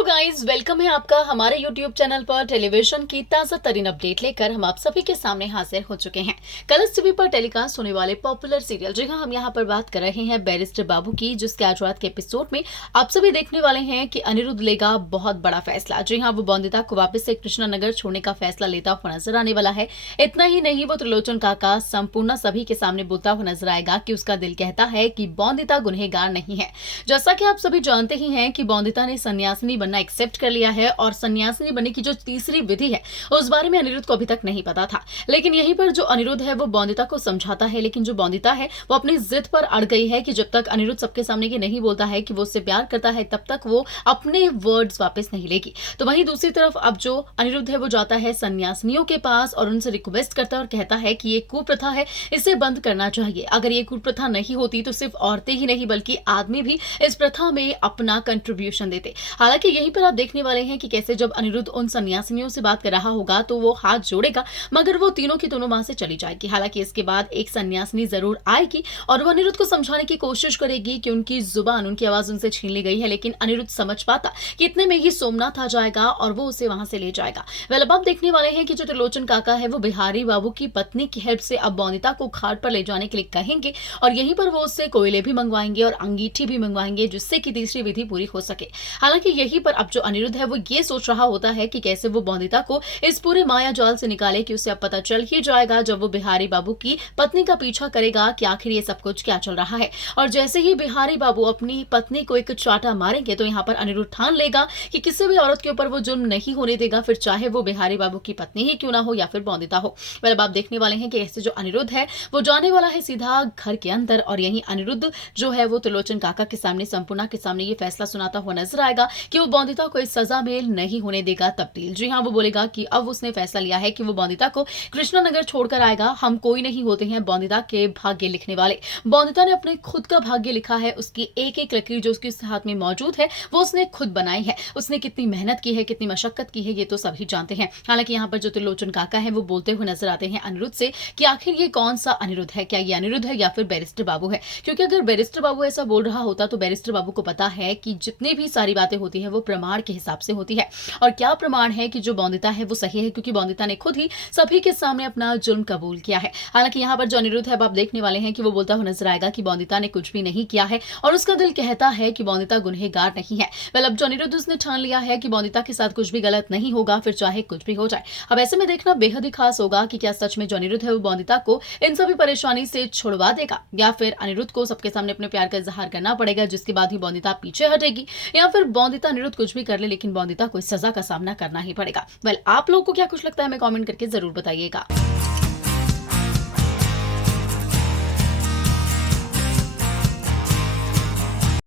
Hello guys, welcome है आपका हमारे यूट्यूब चैनल पर। टेलीविजन की ताजा तरीन अपडेट लेकर हम आप सभी के सामने हाजिर हो चुके हैं। कलर्स टीवी पर टेलीकास्ट होने वाले पॉपुलर सीरियल, जी हां, हम यहां पर बात कर रहे हैं बैरिस्टर बाबू की, जिसके आज रात के एपिसोड में आप सभी देखने वाले हैं कि अनिरुद्ध लेगा बहुत बड़ा फैसला। जी हां, वो बौंदिता को वापस से कृष्णानगर छोड़ने का फैसला लेता हुआ नजर आने वाला है। इतना ही नहीं, वो त्रिलोचन काका संपूर्ण सभी के सामने बोलता हुआ नजर आएगा कि उसका दिल कहता है कि बौंदिता गुनहगार नहीं है। जैसा कि आप सभी जानते ही हैं कि बौंदिता ने सन्यासिनी बनना एक्सेप्ट कर लिया है और सन्यासिनी बनने की जो तीसरी विधि है उस बारे में अनिरुद्ध को अभी तक नहीं पता था। लेकिन यहीं पर जो अनिरुद्ध है वो बौंदिता को समझाता है, लेकिन जो बौंदिता है वो अपनी जिद पर अड़ गई है कि जब तक अनिरुद्ध सबके सामने ये नहीं बोलता है कि वो उससे प्यार करता है तब तक वो अपने वर्ड्स वापस नहीं लेगी। तो वहीं दूसरी तरफ अब जो अनिरुद्ध है वो जाता है सन्यासिनियों के पास और उनसे रिक्वेस्ट करता है और कहता है कि ये कुप्रथा है, इसे बंद करना चाहिए। अगर ये कुप्रथा नहीं होती तो सिर्फ औरतें ही नहीं बल्कि आदमी भी इस प्रथा में अपना कंट्रीब्यूशन देते। हालांकि यहीं पर आप देखने वाले हैं कि कैसे जब अनिरुद्ध उन सन्यासिनियों से बात कर रहा होगा तो वो हाथ जोड़ेगा, मगर वो तीनों की दोनों वहां से चली जाएगी। हालांकि इसके बाद एक सन्यासिनी जरूर आएगी और वो अनिरुद्ध को समझाने की कोशिश करेगी कि उनकी जुबान, उनकी आवाज उनसे छीन ली गई है। लेकिन अनिरुद्ध समझ पाता कि इतने में ही सोमनाथ आ जाएगा और वो उसे वहां से ले जाएगा। वेल, अब आप देखने वाले हैं कि जो त्रिलोचन काका है वो बिहारी बाबू की पत्नी की हेल्प से अब बौंदिता को घाट पर ले जाने के लिए कहेंगे और यहीं पर वो उससे कोयले भी मंगवाएंगे और अंगीठी भी मंगवाएंगे, जिससे कि तीसरी विधि पूरी हो सके। हालांकि यहीं पर अब जो अनिरुद्ध है वो ये सोच रहा होता है कि कैसे वो बौंदिता को इस पूरे माया जाल से निकाले कि उसे अब पता चल ही जाएगा जब वो बिहारी बाबू की पत्नी का पीछा करेगा कि आखिर ये सब कुछ क्या चल रहा है। और जैसे ही बिहारी बाबू अपनी पत्नी को एक चाटा मारेंगे तो यहाँ पर अनिरुद्ध ठान लेगा कि किसी भी औरत के ऊपर वो जुल्म नहीं होने देगा, फिर चाहे वो बिहारी बाबू की पत्नी ही क्यों ना हो या फिर बौंदिता हो। वेल, अब आप देखने वाले हैं कि ऐसे जो अनिरुद्ध है वो जाने वाला है सीधा घर के अंदर और यहीं अनिरुद्ध जो है वो त्रिलोचन काका के सामने, संपूर्णा के सामने ये फैसला सुनाता हुआ नजर आएगा कि वो बौंदिता को इस सजा में नहीं होने देगा तब्दील। जी हाँ, वो बोलेगा कि अब उसने फैसला लिया है कि वो बौंदिता को कृष्णानगर छोड़कर आएगा। हम कोई नहीं होते हैं बौंदिता के भाग्य लिखने वाले। बौंदिता ने अपने खुद का भाग्य लिखा है। उसकी एक एक लकीर जो उसके हाथ में मौजूद है वो उसने खुद बनाई है। उसने कितनी मेहनत की है, कितनी मशक्कत की है, ये तो सभी जानते हैं। हालांकि यहाँ पर जो त्रिलोचन काका है वो बोलते हुए नजर आते हैं अनिरुद्ध से कि आखिर ये कौन सा अनिरुद्ध है, क्या ये अनिरुद्ध है या फिर बैरिस्टर बाबू है। क्योंकि अगर बैरिस्टर बाबू ऐसा बोल रहा होता तो बैरिस्टर बाबू को पता है कि जितनी भी सारी बातें होती है वो प्रमाण के हिसाब से होती है। और क्या प्रमाण है कि जो बौंदिता है वो सही है, क्योंकि बौंदिता ने खुद ही सभी के सामने अपना जुल्म कबूल किया है। हालांकि यहाँ पर जो अनिरुद्ध है आप देखने वाले हैं कि वो बोलता हुआ नजर आएगा कि बौंदिता ने कुछ भी नहीं किया है और उसका दिल कहता है कि बौंदिता गुनहगार नहीं है। वेल, अब जो अनिरुद्ध उसने ठान लिया है कि बौंदिता के साथ कुछ भी गलत नहीं होगा, फिर चाहे कुछ भी हो जाए। अब ऐसे में देखना बेहद ही खास होगा कि क्या सच में जो अनिरुद्ध है वो बौंदिता को इन सभी परेशानी से छुड़वा देगा या फिर अनिरुद्ध को सबके सामने अपने प्यार का इजहार करना पड़ेगा, जिसके बाद ही बौंदिता पीछे हटेगी, या फिर बौंदिता अनिरुद्ध कुछ भी कर ले लेकिन बौंदिता को इस सजा का सामना करना ही पड़ेगा। वेल, आप लोगों को क्या कुछ लगता है हमें कमेंट करके जरूर बताइएगा।